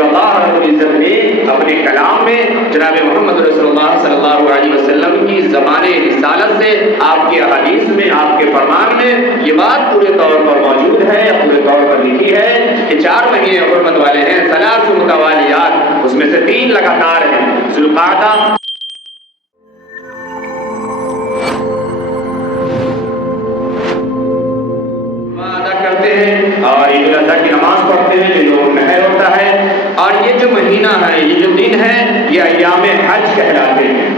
جو اللہ رب العزت نے اپنے کلام میں جناب محمد رسول اللہ صلی اللہ علیہ وسلم کی زبان رسالت سے آپ کے احادیث میں آپ کے فرمان میں یہ بات پورے طور پر موجود ہے یا پورے طور پر لکھی ہے کہ 4 مہینے حرمت والے ہیں، 3 متوالیات، اس میں سے 3 لگاتار ہیں، ذوالقعدہ اور عید الاضحیٰ کی نماز پڑھتے ہیں جو یوم النحر ہوتا ہے. اور یہ جو مہینہ ہے، یہ جو دن ہے، یہ ایام حج کہلاتے ہیں.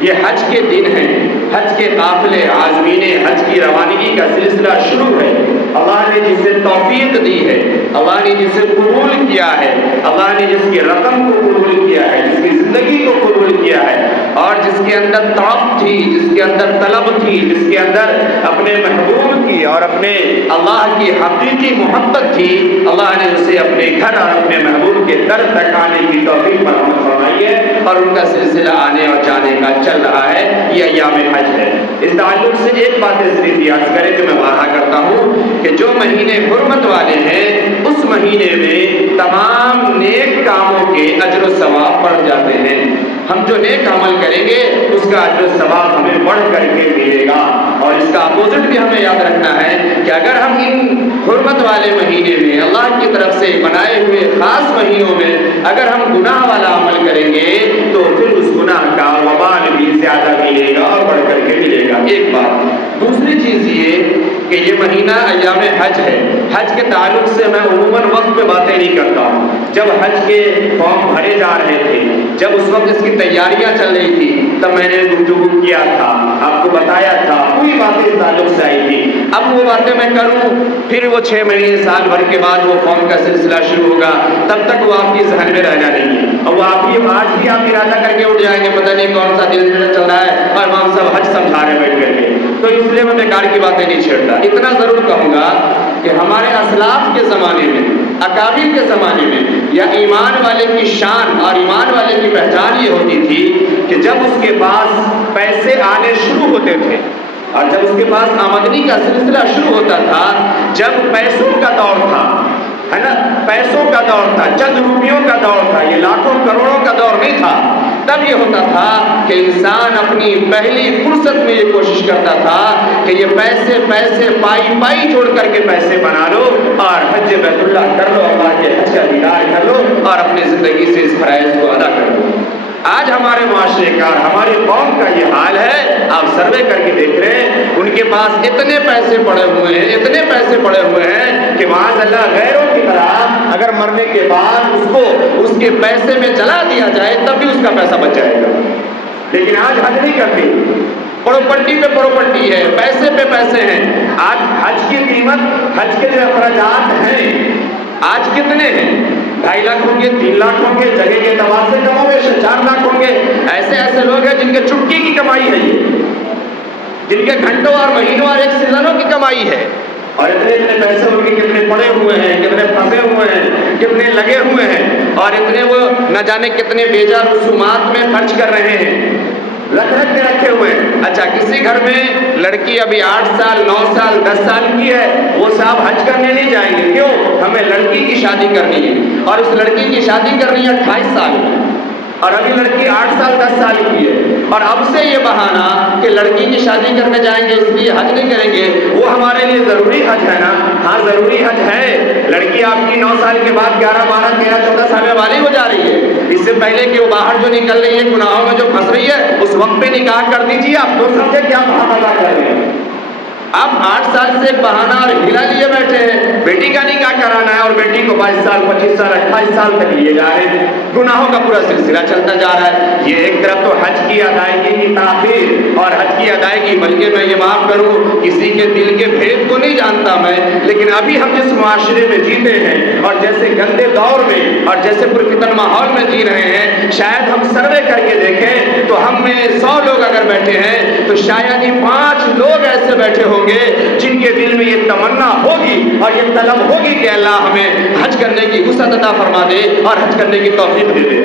یہ حج کے دن ہیں، حج کے قافلے، عازمین حج کی روانگی کا سلسلہ شروع ہے. اللہ نے جسے توفیق دی ہے، اللہ نے جسے قبول کیا ہے، اللہ نے جس کی رقم کو قبول کیا ہے، جس کی زندگی کو قبول کیا ہے، اور جس کے اندر طلب تھی، جس کے اندر طلب تھی، جس کے اندر اپنے محبوب کی اور اپنے اللہ کی حقیقی محبت تھی، اللہ نے اسے اپنے گھر اور اپنے محبوب کے در تک آنے کی توفیق فراہم فرمائی ہے، اور ان کا سلسلہ آنے اور جانے کا چل رہا ہے. یہ ایام حج ہے. اس تعلق سے ایک بات صرف یاد کریں جو میں وعدہ کرتا ہوں کہ جو مہینے حرمت والے ہیں اس مہینے میں تمام نیک کاموں کے اجر و ثواب بڑھ جاتے ہیں. ہم جو نیک عمل کریں گے اس کا اجر و ثواب ہمیں بڑھ کر کے ملے گا. اور اس کا اپوزٹ بھی ہمیں یاد رکھنا ہے کہ اگر ہم ان حرمت والے مہینے میں اللہ کی طرف سے بنائے ہوئے خاص مہینوں میں اگر ہم گناہ والا عمل کریں گے تو پھر اس گناہ کا وبال بھی زیادہ ملے گا اور بڑھ کر کے ملے گا. ایک بات. دوسری چیز یہ کہ یہ مہینہ ایام حج ہے. حج کے تعلق سے میں عموماً وقت پہ باتیں نہیں کرتا ہوں. جب حج کے فارم بھرے جا رہے تھے، جب اس وقت اس کی تیاریاں چل رہی تھی، تب میں نے گفتگو کیا تھا، آپ کو بتایا تھا، پوری باتیں اس تعلق سے آئی تھی. اب وہ باتیں میں کروں پھر وہ 6 مہینے سال بھر کے بعد وہ فارم کا سلسلہ شروع ہوگا، تب تک وہ آپ کی ذہن میں رہنا نہیں ہے. اور وہ آپ کی آج بھی آپ ارادہ کر کے اٹھ جائیں گے، پتہ نہیں کون سا دل میں چل رہا ہے اور امام صاحب حج سمجھا رہے بیٹھ کر کے. تو اس لیے میں بیکار کی باتیں نہیں چھیڑتا. اتنا ضرور کہوں گا کہ ہمارے اسلاف کے زمانے میں، اکابر کے زمانے میں، یا ایمان والے کی شان اور ایمان والے کی پہچان یہ ہوتی تھی کہ جب اس کے پاس پیسے آنے شروع ہوتے تھے اور جب اس کے پاس آمدنی کا سلسلہ شروع ہوتا تھا، جب پیسوں کا دور تھا، ہے نا، پیسوں کا دور تھا، چند روپیوں کا دور تھا، یہ لاکھوں کروڑوں کا دور نہیں تھا، تب یہ ہوتا تھا کہ انسان اپنی پہلی فرصت میں یہ کوشش کرتا تھا کہ یہ پیسے پائی جوڑ کر کے پیسے بنا لو اور حج بیت اللہ کر لو، اللہ کے حج کا دیدار کر لو اور اپنی زندگی سے اس فرائض کو ادا کر لو. آج ہمارے معاشرے کا اور ہماری قوم کا یہ حال ہے. آپ سروے کر کے دیکھ رہے ہیں، ان کے پاس اتنے پیسے پڑے ہوئے ہیں، اتنے پیسے پڑے ہوئے ہیں کہ معاذ اللہ غیروں کی طرح اگر مرنے کے بعد اس کو اس کے پیسے میں جلا دیا جائے تب بھی اس کا پیسہ بچ جائے گا. لیکن آج حج نہیں کرتے، پراپرٹی پہ پراپرٹی ہے، پیسے پہ پیسے ہیں. آج حج کی قیمت، حج کے جو اخراجات ہیں آج کتنے ہیں؟ 2.5 لاکھ ہوں گے، 3 لاکھ ہوں گے، جگہ کے اعتبار سے کم ہوں گے، 4 لاکھ ہوں گے. ایسے لوگ ہیں جن کے چٹکی کی کمائی ہے، یہ جن کے گھنٹوں اور مہینوں اور ایک سیزنوں کی کمائی ہے. اور اتنے پیسے ان کے کتنے پڑے ہوئے ہیں، کتنے پھنسے ہوئے ہیں، کتنے لگے ہوئے ہیں، اور اتنے وہ نہ جانے کتنے بیجا رسومات میں خرچ کر رہے ہیں، رکھ کے رکھے ہوئے ہیں. اچھا، کسی گھر میں لڑکی ابھی 8 سال 9 سال 10 سال کی ہے، وہ صاحب حج کرنے نہیں جائیں گے. کیوں؟ ہمیں لڑکی کی شادی کرنی ہے، اور اس لڑکی کی شادی کرنی ہے 28 سال میں، اور ابھی لڑکی 8 سال 10 سال کی ہے. اور اب سے یہ بہانہ کہ لڑکی کی شادی کرنے جائیں گے اس لیے حج نہیں کریں گے، وہ ہمارے لیے ضروری حج ہے نا؟ ہاں ضروری حج ہے. لڑکی آپ کی 9 سال کے بعد 11 12 13 14 سال میں والی ہو جا رہی ہے. اس سے پہلے کہ وہ باہر جو نکل رہی ہے، گناہوں میں جو پھنس رہی ہے، اس وقت پہ نکاح کر دیجیے. آپ تو سمجھے کیا بہانہ ادا کر رہے ہیں. آپ 8 سال سے بہانہ اور ہلا لیے بیٹھے ہیں. بیٹی کا نکاح کرانا ہے اور بیٹی کو 22 سال 25 سال 28 سال تک لیے جا رہے ہیں. گناہوں کا پورا سلسلہ چلتا جا رہا ہے. یہ ایک طرف تو حج کی ادائیگی کی تاخیر اور حج کی ادائیگی، بلکہ میں یہ معاف کروں، کسی کے دل کے بھید کو نہیں جانتا میں، لیکن ابھی ہم جس معاشرے میں جیتے ہیں اور جیسے گندے دور میں اور جیسے پرفتن ماحول میں جی رہے ہیں، شاید ہم سروے کر کے دیکھیں تو ہم میں 100 لوگ اگر بیٹھے ہیں تو شاید ہی 5 لوگ ایسے بیٹھے ہوں گے جن کے دل میں یہ تمنا ہوگی اور یہ طلب ہوگی کہ اللہ ہمیں حج کرنے کی وسعت عطا فرما دے اور حج کرنے کی توفیق دے دے.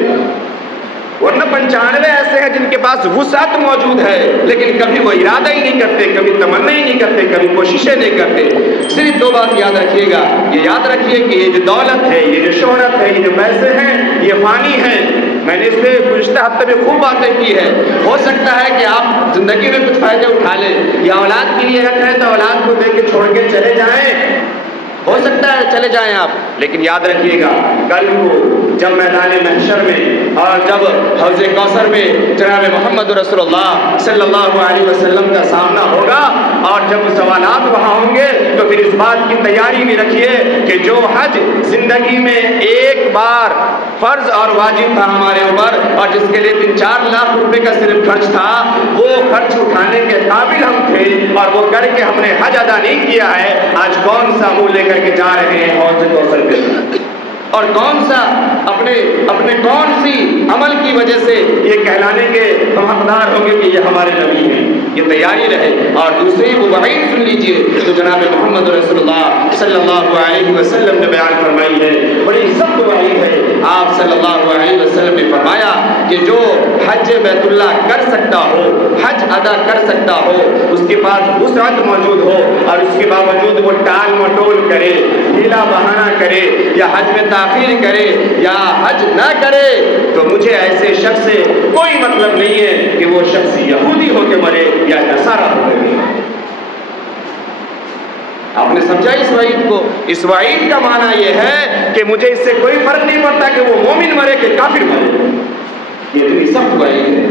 ورنہ 95 ایسے ہیں جن کے پاس وسعت موجود ہے لیکن کبھی وہ ارادہ ہی نہیں کرتے، کبھی تمنا ہی نہیں کرتے، کبھی کوششیں نہیں کرتے. صرف 2 بات یاد رکھیے گا. یہ یاد رکھیے کہ یہ جو دولت ہے، یہ جو شہرت ہے، یہ جو پیسے ہیں یہ فانی ہیں. میں نے اس پہ گزشتہ ہفتے میں خوب باتیں کی ہے. ہو سکتا ہے کہ آپ زندگی میں کچھ فائدے اٹھا لیں یا اولاد کے لیے رکھ رہے ہیں تو اولاد کو دے کے چھوڑ کے چلے جائیں، ہو سکتا ہے چلے جائیں آپ، لیکن یاد رکھیے گا کل کو جب میدان محشر میں اور جب حوض کوثر میں جناب محمد رسول اللہ صلی اللہ علیہ وسلم کا سامنا ہوگا اور جب سوالات وہاں ہوں گے تو پھر اس بات کی تیاری بھی رکھیے کہ جو حج زندگی میں ایک بار فرض اور واجب تھا ہمارے اوپر اور جس کے لیے 3-4 لاکھ روپے کا صرف خرچ تھا، وہ خرچ اٹھانے کے قابل ہم تھے اور وہ کر کے ہم نے حج ادا نہیں کیا ہے. آج کون سا منہ لے کر کے جا رہے ہیں حوض کوثر پہ اور کون سا اپنے کون سی عمل کی وجہ سے یہ کہلانے کے ہم حقدار ہوں گے کہ یہ ہمارے نبی ہیں. یہ تیاری رہے. اور دوسری وہ وعید سن لیجئے تو جناب محمد رسول اللہ صلی اللہ علیہ وسلم نے بیان فرمائی ہے، بڑی سخت وعید ہے. آپ صلی اللہ علیہ وسلم نے فرمایا کہ جو حج بیت اللہ کر سکتا ہو، حج ادا کر سکتا ہو، اس کے پاس وسعت موجود ہو اور اس کے باوجود وہ ٹال مٹول کرے، ہیلا بہانہ کرے یا حج میں تاخیر کرے یا حج نہ کرے، تو مجھے ایسے شخص سے کوئی مطلب نہیں ہے کہ وہ شخص یہودی ہو کے مرے یا نصارہ ہو کے مرے. آپ نے سمجھا اس وعید کو؟ اس وعید کا معنی یہ ہے کہ مجھے اس سے کوئی فرق نہیں پڑتا کہ وہ مومن مرے کہ کافر مرے. یہ اتنی سخت وعید ہے.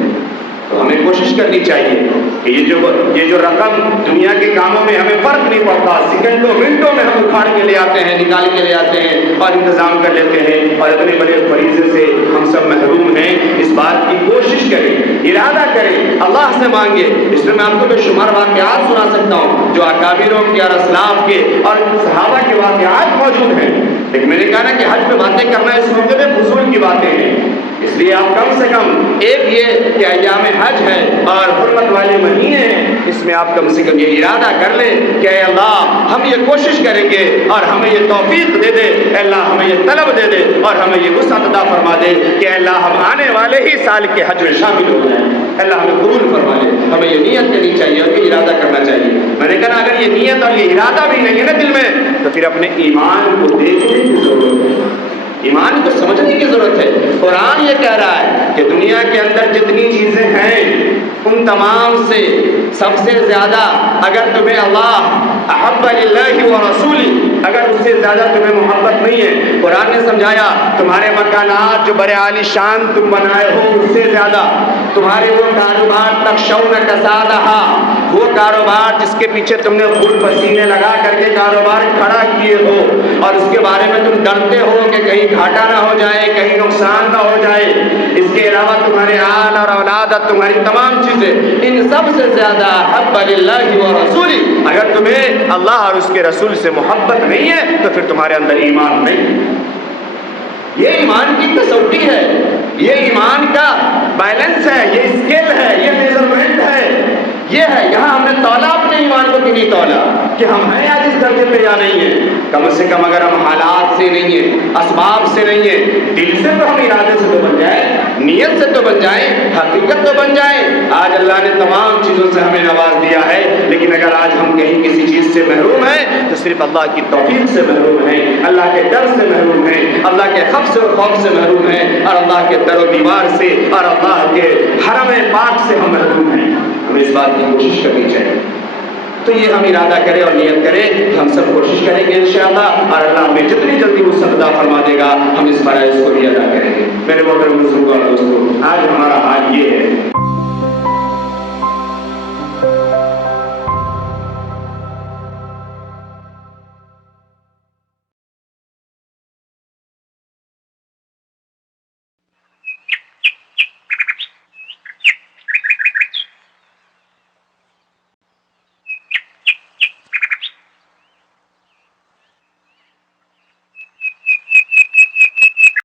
تو ہمیں کوشش کرنی چاہیے کہ یہ جو رقم دنیا کے کاموں میں ہمیں فرق نہیں پڑتا، سیکنڈوں منٹوں میں ہم اکھاڑ کے لے آتے ہیں، نکال کے لے آتے ہیں اور انتظام کر لیتے ہیں اور اتنے بڑے فریضے سے ہم سب محروم ہیں. اس بات کی کوشش کریں، ارادہ کریں، اللہ سے مانگے. اس میں آپ کو بے شمار واقعات سنا سکتا ہوں جو اکابروں کے اور اسلاف کے اور صحابہ کے واقعات موجود ہیں، لیکن میں نے کہا نا کہ حج پہ باتیں کرنا اس موقع پہ فضول کی باتیں ہیں. اس لیے آپ کم سے کم ایک یہ کہ ایام حج ہے اور حرمت والے مہینے ہیں، اس میں آپ کم سے کم یہ ارادہ کر لیں کہ اے اللہ ہم یہ کوشش کریں گے اور ہمیں یہ توفیق دے دے، اے اللہ ہمیں یہ طلب دے دے اور ہمیں یہ وسعت عطا فرما دے کہ اے اللہ ہم آنے والے ہی سال کے حج میں شامل ہو جائیں. اللہ ہمیں قبول فرما لے. ہمیں یہ نیت کرنی چاہیے اور یہ ارادہ کرنا چاہیے. میں نے کہا اگر یہ نیت اور یہ ارادہ بھی نہیں ہے نا دل میں تو پھر اپنے ایمان کو دیکھنے کی ضرورت ہے، ایمان کو سمجھنے کی ضرورت ہے. قرآن یہ کہہ رہا ہے کہ دنیا کے اندر جتنی چیزیں ہیں ان تمام سے سب سے زیادہ اگر تمہیں اللہ احب للہ و رسولی، اگر اس سے زیادہ تمہیں محبت نہیں ہے، قرآن نے سمجھایا تمہارے مکانات جو بڑے عالی شان تم بنائے ہو اس سے زیادہ، تمہارے وہ کاروبار تخشون کسادہا، وہ کاروبار جس کے پیچھے تم نے خون پسینے لگا کر کے کاروبار کھڑا کیے ہو اور اس کے بارے میں تم ڈرتے ہو کہ کہیں گھاٹا نہ ہو جائے، کہیں نقصان نہ ہو جائے. اس کے علاوہ تمہارے آل اور اولاد اور تمہاری تمام چیزیں، ان سب سے زیادہ حب للہ و رسولی، اگر تمہیں اللہ اور اس کے رسول سے محبت نہیں ہے تو پھر تمہارے اندر ایمان نہیں. یہ ایمان کی تصوری ہے، یہ ایمان کا بیلنس ہے، یہ اسکیل ہے، یہ میزرمنٹ ہے، یہ ہے. یہاں ہم نے تولا اپنے ایمان کو کہ نہیں تولا کہ ہم ہیں آج اس درجے پہ یا نہیں ہیں. کم سے کم اگر ہم حالات سے نہیں ہیں، اسباب سے نہیں ہیں، دل سے تو ہم ارادے سے تو بن جائیں، نیت سے تو بن جائیں، حقیقت تو بن جائیں. آج اللہ نے تمام چیزوں سے ہمیں نواز دیا ہے، لیکن اگر آج ہم کہیں کسی چیز سے محروم ہیں تو صرف اللہ کی توفیق سے محروم ہیں، اللہ کے ڈر سے محروم ہیں، اللہ کے خوف سے اور خوف سے محروم ہیں اور اللہ کے در و دیوار سے اور اللہ کے حرم پاک سے ہم محروم ہیں. ہمیں اس بات کی کوشش کرنی چاہیے. تو یہ ہم ارادہ کریں اور نیت کریں، ہم سب کوشش کریں گے انشاءاللہ اور اللہ ہمیں جتنی جلدی وہ عطا فرما دے گا ہم اس فرائض کو بھی ادا کریں گے. میرے محترم بزرگوں اور دوستوں، آج ہمارا حال یہ ہے